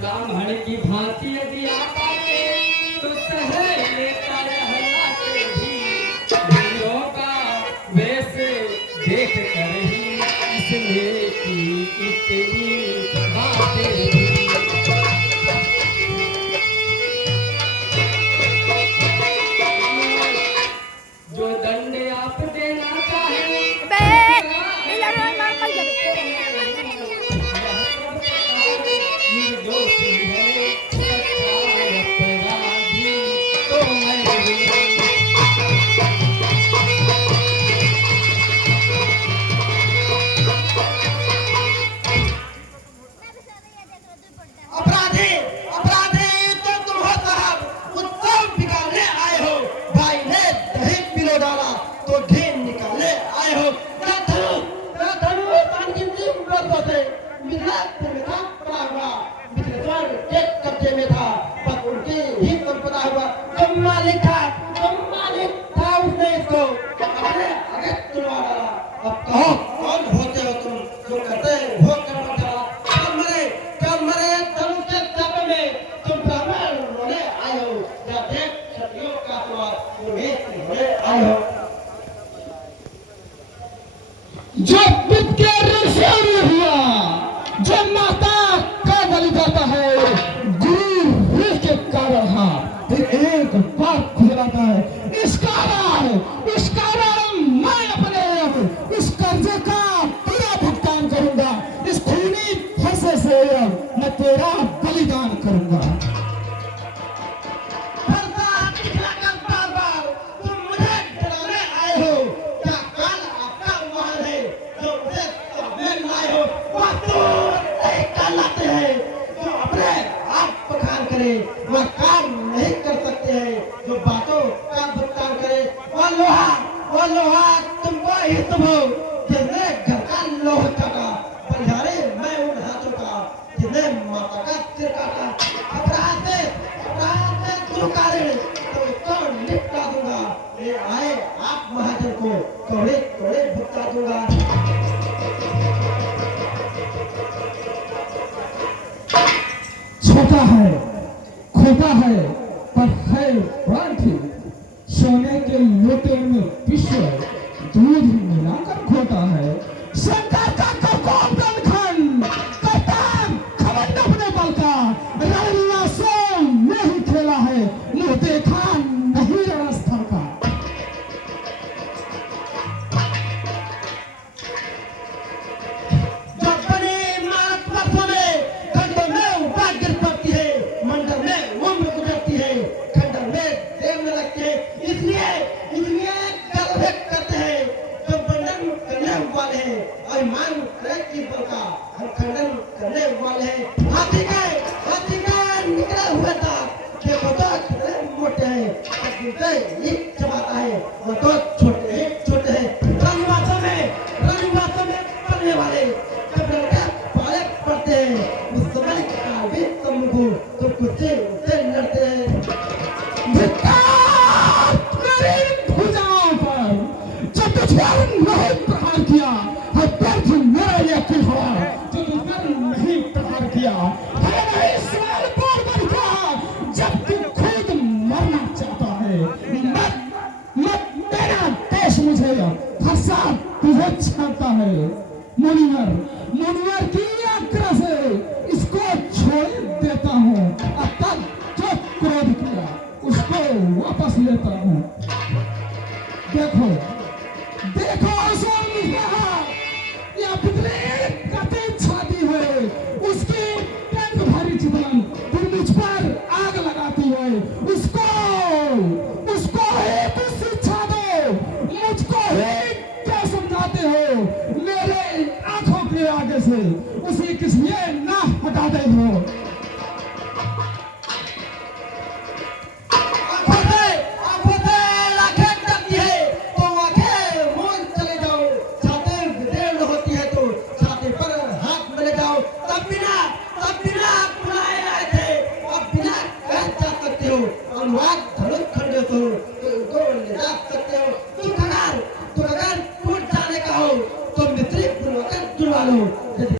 ब्राह्मण की भांति यदि आप आते तो सह लेता रहना से भी हीरो का वैसे देख कर ही इसने की इतनी बातें भी। जो दंड आप देना चाहें निर्दोषी है सच्चा अपराधी तो मैं भी। अपराधी अपराधी तो तुम हो साहब, उत्सव बिगाड़ने आए हो। भाई ने दही पिलो डाला तो घी निकालने आए हो। के कब्जे में था, पर उनकी ही संपदा हुआ। तुम मालिक था उसने इसको अपने आगे तुलवा डाला। अब कहो कौन होते हो तुम, जो करते हो कर्म चला। कब मरे तनु के तप में तुम ब्राह्मण होने आए हो, या देख क्षत्रियों का द्वार उन्हें होने आए हो। जो बुद्ध के ऋषियों ने हुआ, जो माता का बलि जाता है गुरु ऋषि के कारण, हाँ फिर एक बात खुजलाता है, इस कारण मैं अपने इस कर्जे का पूरा भुगतान करूंगा। इस खूनी फंसे से मैं तेरा बलिदान करूंगा। तुम मुझे डराने आए हो, क्या काल आपका महल है जो मुझे सामने लाए हो। वह तो नहीं कर लाते हैं जो अपने आप पखान करे, वह काम नहीं कर सकते हैं जो बातों का भुगतान करे। वह लोहा तुमको ही तुम हो जिसने घर का लोहा काटा, बलिहारी मैं उन हाथों का जिसने माता का सिर काटा। अपराध से गुरुकारिणी तो इसको निपटा दूंगा। ये आए आप महाजन को कौड़े कौड़े भुगता दूंगा। छोटा है खोटा है पर है प्राण ठीक। सोने के लोटे में विश्व दूध मिलाकर खोटा है। शंकर का कपकोप दलखंड करता घमंड अपने बल का। रणविलासों में ही खेला है, मुंह देखा नहीं रणस्थल का। चबाता है और तो छोटे हैं। रविवासों में पढ़ने वाले पाले पढ़ते हैं। उस समय का भी तुमको तो कुछ से लड़ते हैं। मेरी भुजाओं पर जो तुझ पर नहीं प्रहार किया है, दर्द मेरे लिए क्यों हुआ जो तुझ पर नहीं प्रहार किया है। नहीं सवाल पर किया जब तू खुद मरना चाहता है। मत तेरा देश मुझे फंसा तुझे छाता है। मुनिवर की आज्ञा से इसको छोड़ देता हूँ। अब तक जो क्रोध किया उसको वापस लेता हूँ। देखो या विपरीत गति छाती है उसकी टंग भरी चितवन फिर मुझ पर आग लगाती है। उसको ही तो शिक्षा दो, मुझको ही क्या समझाते हो। मेरे आंखों के आगे से उसे किस लिए ना हटा दे हो। तो मित्री पूर्वक जुड़वा लो। हो।